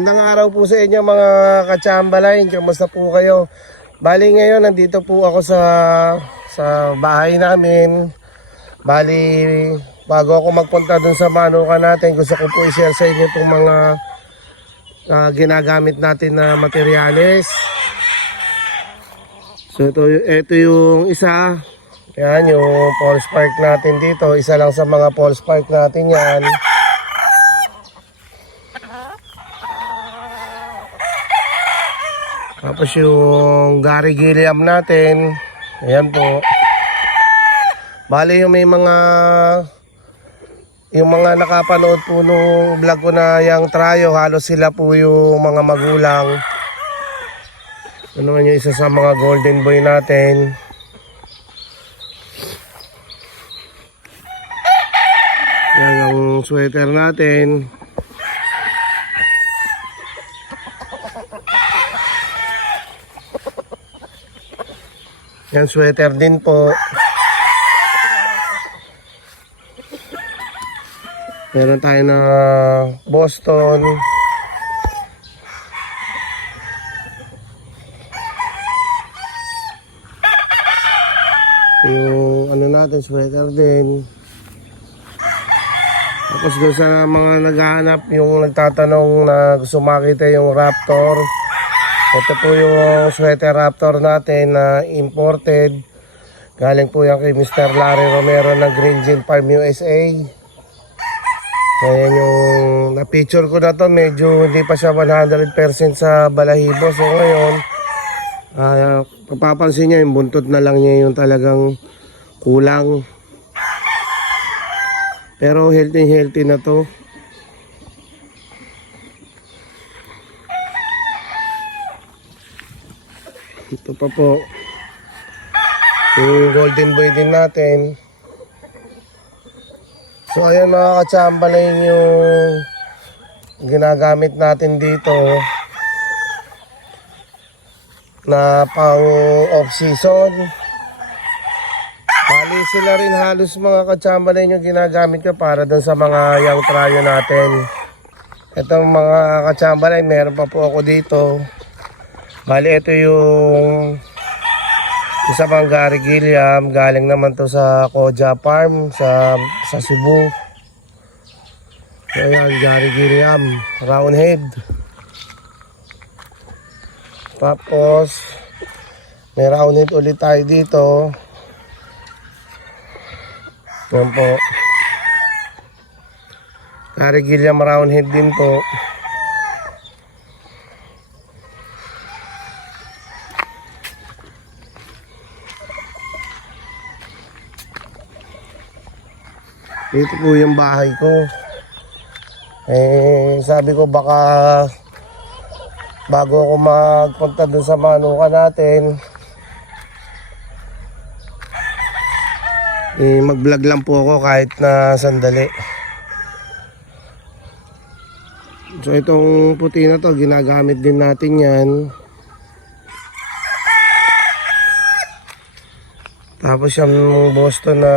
Magandang araw po sa inyo mga ka-Chamberlain. Kamusta po kayo? Bali ngayon nandito po ako sa bahay namin. Bali bago ako magpunta dun sa manukan natin, gusto ko po i-share sa inyo itong mga ginagamit natin na materyales. So ito yung isa. Yan yung pole spark natin dito. Isa lang sa mga pole spark natin yan. Tapos yung Gary Gilliam natin. Ayan po. Bali yung yung mga nakapanood po nung vlog ko na yung trayo, halos sila po yung mga magulang. Ano naman yung isa sa mga golden boy natin. Yan ang sweater natin. Yan sweater din po. Meron tayo na Boston. Yung ano natin, sweater din. Tapos doon sa mga naghahanap, yung nagtatanong na gusto makita yung Raptor. Ito po yung sweater Raptor natin na imported. Galing po yan kay Mr. Larry Romero ng Green Gin Farm USA. Ayan yung na-picture ko na to. Medyo hindi pa siya 100% sa balahibo. So ngayon, papapansin niya yung buntot na lang niya yung talagang kulang. Pero healthy na to. Ito pa po yung golden boy din natin. So ayan mga ka-Chamberlain yung ginagamit natin dito na pang off season. Bali sila rin halos mga ka-Chamberlain yung ginagamit ko para dun sa mga young trayo natin. Itong mga ka-Chamberlain, meron pa po ako dito. Bali ito yung isa pang Gary Gilliam. Galing naman to sa Koja Farm sa Cebu. Ayan, Gary Gilliam round head. Tapos may round head ulit tayo dito. Yan po, Gary Gilliam round head din po. Dito po yung bahay ko. Sabi ko baka bago ako magpunta dun sa manukan natin, mag-vlog lang po ako kahit na sandali. So itong puti na to, ginagamit din natin yan. Tapos yung Boston na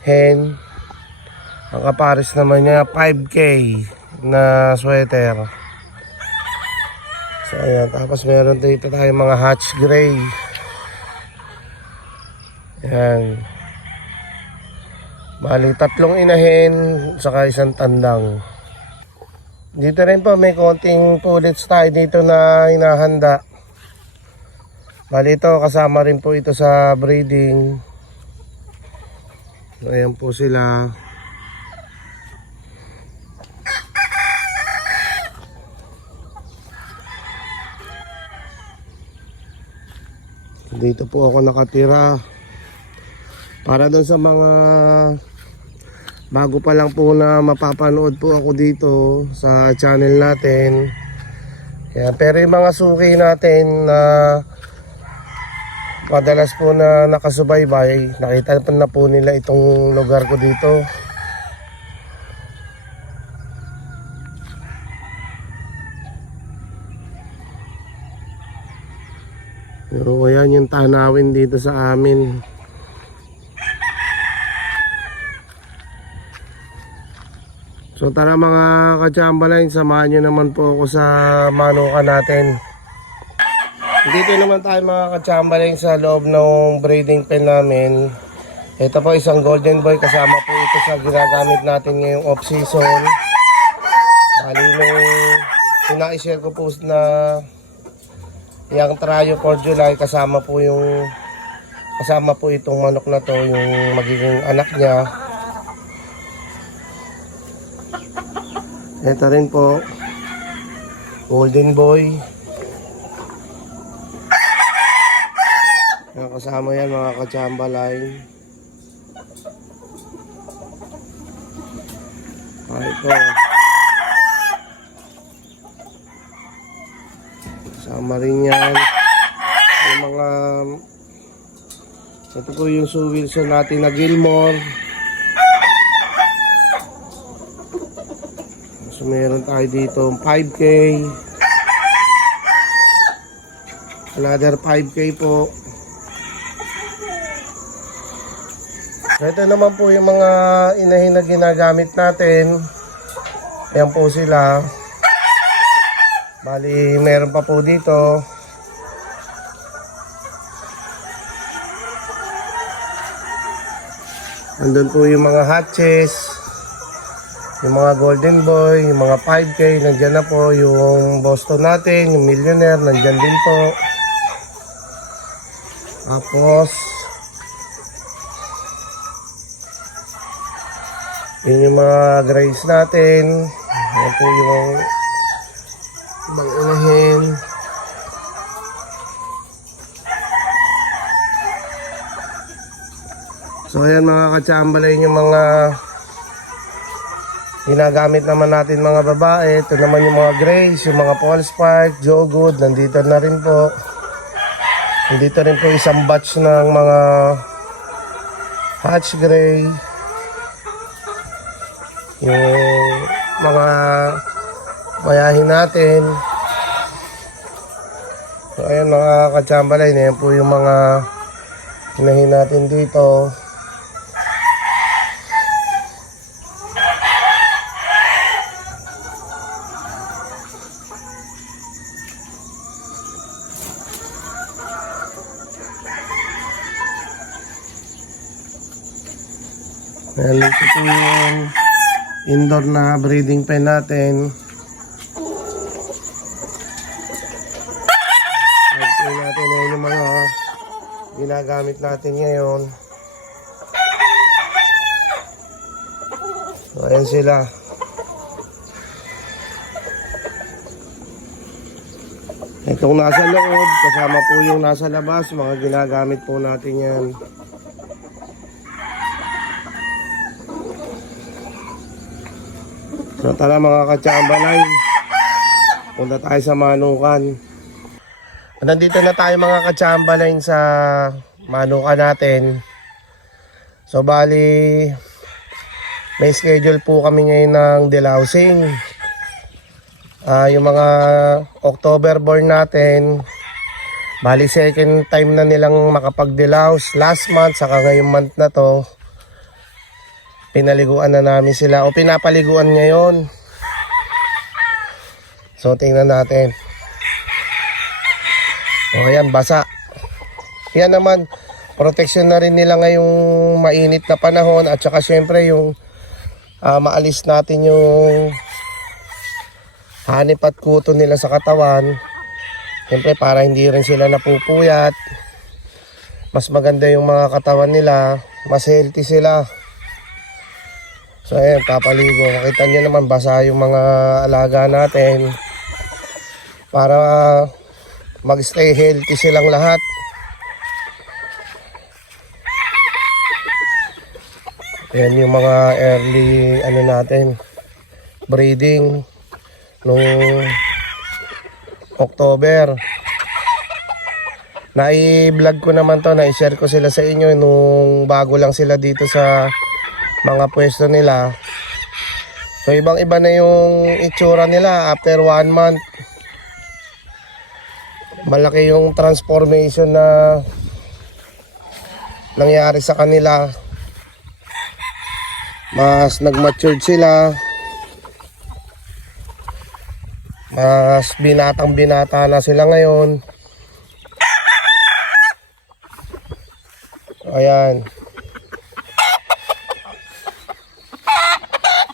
hen, ang kapares naman niya 5K na sweater. So ayan, tapos meron dito tayo mga hatch gray. Ayan, bali 3 inahin saka 1 tandang. Dito rin po may konting pullets tayo dito na hinahanda. Bali ito kasama rin po ito sa breeding. Ayan po sila. Dito po ako nakatira. Para doon sa mga bago pa lang po na mapapanood po ako dito sa channel natin. Ayan, pero yung mga suki natin na madalas po na nakasubaybay, nakita na po nila itong lugar ko dito. Pero ayan yung tanawin dito sa amin. So tara mga ka-chamberlain, samahan nyo naman po ako sa manukan natin. Dito naman tayo mga ka-chamberlain sa loob ng breeding pen namin. Ito po isang golden boy, kasama po ito sa ginagamit natin ngayong off season. Bali nung pina-share ko po na yung tryo for July, kasama po itong manok na to, yung magiging anak niya. Ito rin po, golden boy. Kasama yan mga ka-chamberlain. Ito. Kasama rin yan. Yung mga... Ito po yung Sue Wilson natin na Gilmore. So meron tayo dito 5K. Another 5K po. Ito naman po yung mga inahin na ginagamit natin. Ayan po sila. Bali, meron pa po dito. Andun po yung mga hatches, yung mga golden boy, yung mga 5K. Nandyan na po yung Boston natin, yung millionaire. Nandyan din po. Tapos yun yung mga grays natin. Yan po yung ibang inahin. So ayan mga ka-chamberlain, yung mga ginagamit naman natin mga babae. Ito naman yung mga grays, yung mga Paul Spark, Joe Good, nandito na rin po. Nandito rin po isang batch ng mga hatch gray. Yung mga mayahin natin. So ayan mga ka-chamberlain, ayan po yung mga hinahin natin dito. Ayan, ito po yung indoor na breeding pen natin. Ito natin yung mga ginagamit natin ngayon. So, ayan sila. Itong nasa loob, kasama po yung nasa labas, mga ginagamit po natin yan. So tara mga ka-chamberlain, punta tayo sa manukan. Nandito na tayo mga ka-chamberlain sa manukan natin. So bali, may schedule po kami ngayon ng delousing. Yung mga October born natin, bali second time na nilang makapag-delouse. Last month, saka ngayong month na to, pinaliguan na namin sila o pinapaliguan ngayon. So tingnan natin. O ayan, basa. Yan naman, protection na rin nila ngayong mainit na panahon. At saka syempre yung maalis natin yung hanip at kuto nila sa katawan. Syempre para hindi rin sila napupuyat. Mas maganda yung mga katawan nila, mas healthy sila. So ayan, papaligo. Makita nyo naman basa yung mga alaga natin para mag-stay healthy silang lahat. Ayan yung mga early natin, breeding nung October. Nai-vlog ko naman to, nai-share ko sila sa inyo nung bago lang sila dito sa mga pwesto nila. So ibang iba na yung itsura nila after 1 month. Malaki yung transformation na nangyari sa kanila. Mas nag-matured sila. Mas binatang binata na sila ngayon. Ayan.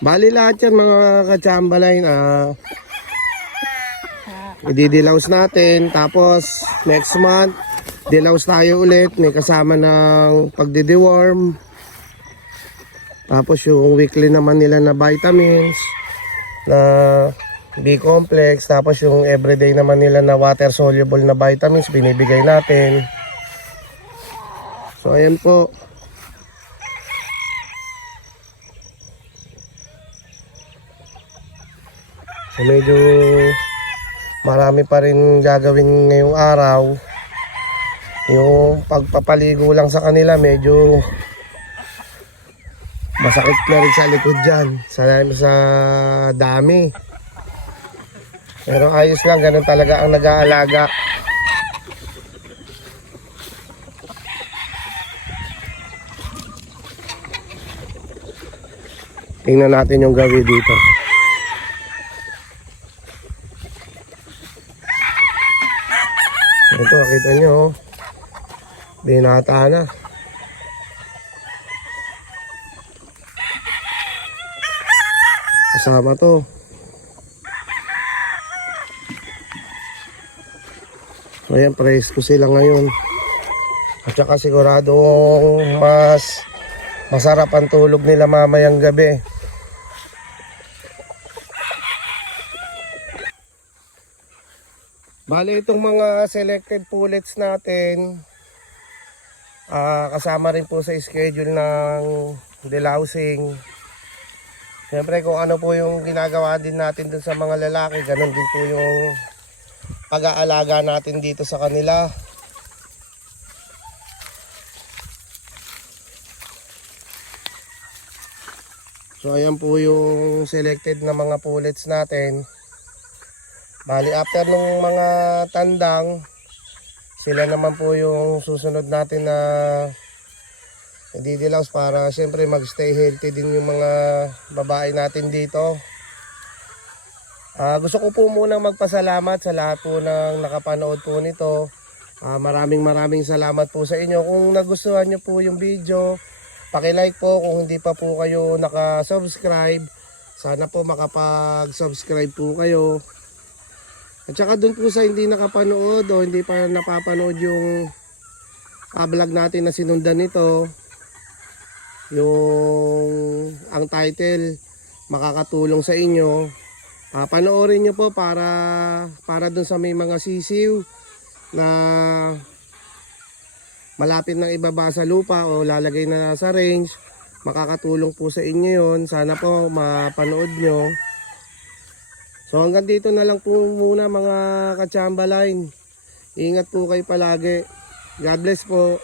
Bali lahat yan mga ka-chamberlain. Ididilaws natin. Tapos next month, dilaws tayo ulit. May kasama ng pagdideworm. Tapos yung weekly naman nila na vitamins. Na B-complex. Tapos yung everyday naman nila na water soluble na vitamins. Binibigay natin. So ayan po. So medyo marami pa rin gagawin ngayong araw. Yung pagpapaligo lang sa kanila medyo masakit na rin sa likod dyan. Sa dami. Pero ayos lang, ganun talaga ang nag-aalaga. Tingnan natin yung gawi dito. Ito, kita nyo. Binata na. Kasama to. Ayan, praise ko sila ngayon. At saka siguradong mas masarap ang tulog nila mamayang gabi. Bali itong mga selected pullets natin, kasama rin po sa schedule ng delousing. Siyempre kung ano po yung ginagawa din natin dun sa mga lalaki, ganun din po yung pag-aalaga natin dito sa kanila. So ayan po yung selected na mga pullets natin. Bali after nung mga tandang, sila naman po yung susunod natin na didilaws para siyempre magstay healthy din yung mga babae natin dito. Gusto ko po munang magpasalamat sa lahat po ng nakapanood po nito. Maraming salamat po sa inyo. Kung nagustuhan nyo po yung video, paki-like po. Kung hindi pa po kayo naka-subscribe, sana po makapag-subscribe po kayo. At saka dun po sa hindi nakapanood o hindi pa napapanood yung vlog natin na sinundan nito, yung ang title makakatulong sa inyo, panoorin nyo po para dun sa may mga sisiw na malapit ng ibaba sa lupa o lalagay na sa range, makakatulong po sa inyo yun. Sana po mapanood nyo. So hanggang dito na lang po muna mga ka-chamberlain. Ingat po kayo palagi. God bless po.